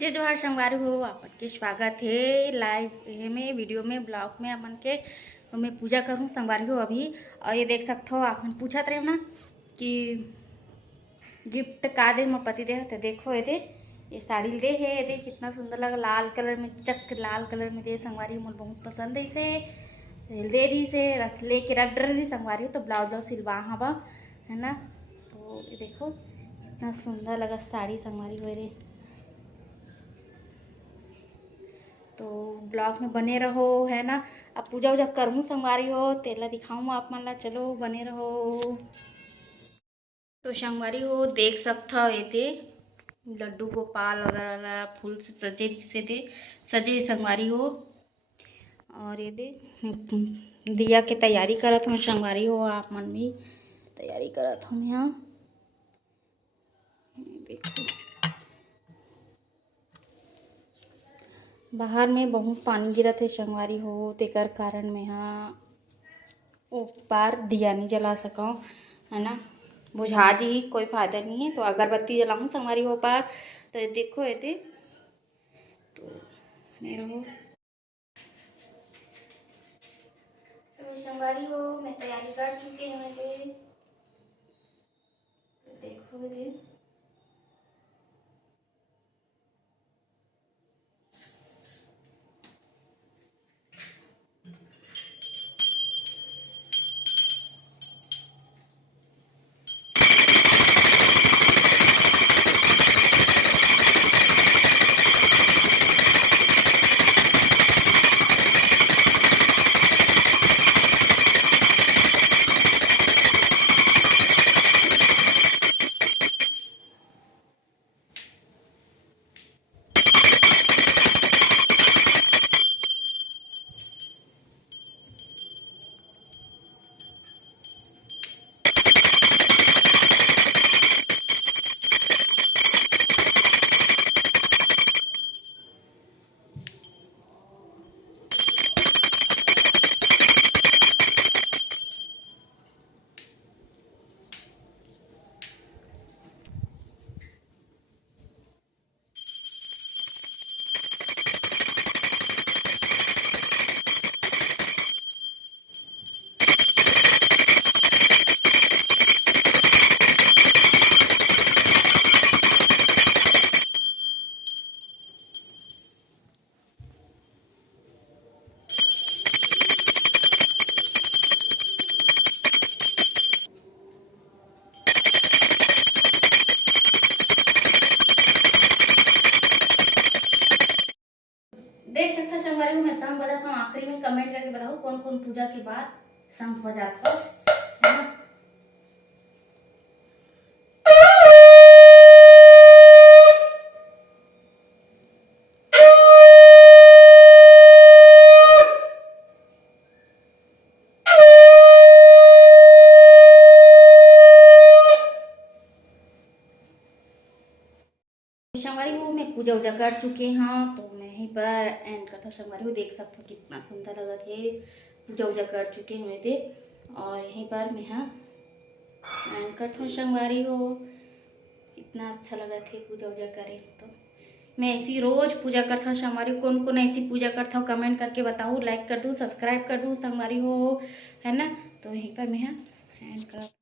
जय जोहार संगवारी हो आपन के स्वागत है लाइव में वीडियो में ब्लॉग में अपन के मैं पूजा करूँ संगवारी हो अभी। और ये देख सकते हो अपन पूछत रहे ना कि गिफ्ट का दे मैं पति दे तो देखो ये साड़ी दे है ये कितना सुंदर लगा लाल कलर में चक लाल कलर में दे संगवारी मुझे बहुत पसंद है इसे दे दी से रख लेके रख रही संगवारी तो ब्लाउज ब्लाउज सिलवा हवा है ना। तो ये देखो कितना सुंदर लगा साड़ी संगवारी हो रे। तो ब्लॉग में बने रहो है ना। अब पूजा वूजा करूँ संगवारी हो तेला दिखाऊँ आप मन ला, चलो बने रहो। तो संगवारी हो देख सकता हो ये लड्डू गोपाल वगैरह फूल से सजे से दे सजे संगवारी हो। और ये दिया के तैयारी करत हूँ संगवारी हो, आप मन भी तैयारी करत हूँ यहाँ देखो। बाहर में बहुत पानी गिरत है संगवारी हो तेकर कारण में यहाँ ओ पार दिया नहीं जला सकूँ है ना। बुझा जी कोई फायदा नहीं है तो अगरबत्ती जलाऊँ संगवारी हो पार। तो ये देखो ये तो नहीं रहो। तो संगवारी हो मैं तैयारी कर चुके हैं तो देखो ये देख सकते हो संगवारी हो मैं शंख बजाता हूँ। आखिरी में कमेंट करके बताओ कौन कौन पूजा के बाद शंख बजाता हो है ना। संगवारी हो मैं पूजा वूजा कर चुके हैं तो मैं यहीं पर एंड करता हूँ संगवारी हो। देख सकते हो कितना सुंदर लगा थे पूजा वूजा कर चुके हुए थे और यहीं पर मैं यहाँ एंड करता हूँ संगवारी हो। कितना अच्छा लगा थे पूजा वूजा करें तो मैं ऐसी रोज पूजा करता हूँ संगवारी हो। कौन कौन ऐसी पूजा करता हूँ कमेंट करके बताओ, लाइक कर दूँ सब्सक्राइब कर दूँ संगवारी हो है ना। तो यहीं पर मैं यहाँ एंड कर